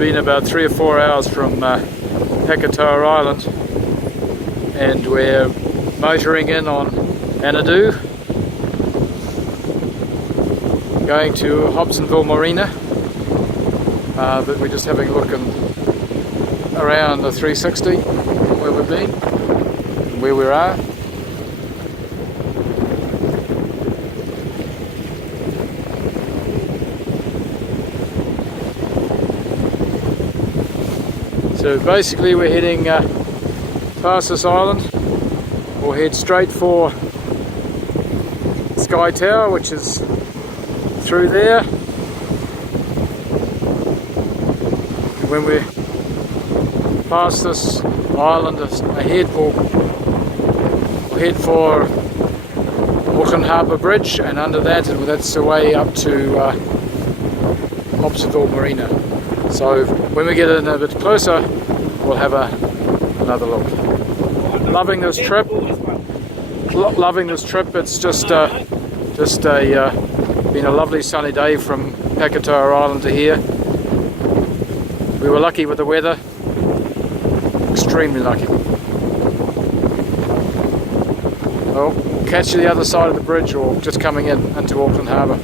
been about 3 or 4 hours from Pakatoa Island, and we're motoring in on Anadu, going to Hobsonville Marina, but we're just having a look around the 360 where we've been, where we are. So basically we're heading past this island. We'll head straight for Sky Tower, which is through there. And when we're past this island ahead, we'll head for Auckland Harbour Bridge, and under that's the way up to Hobsonville Marina. So when we get in a bit closer, we'll have another look. Loving this trip. It's just been a lovely sunny day from Pakatoa Island to here. We were lucky with the weather. Extremely lucky. Well, we'll catch you the other side of the bridge, or just coming into Auckland Harbour.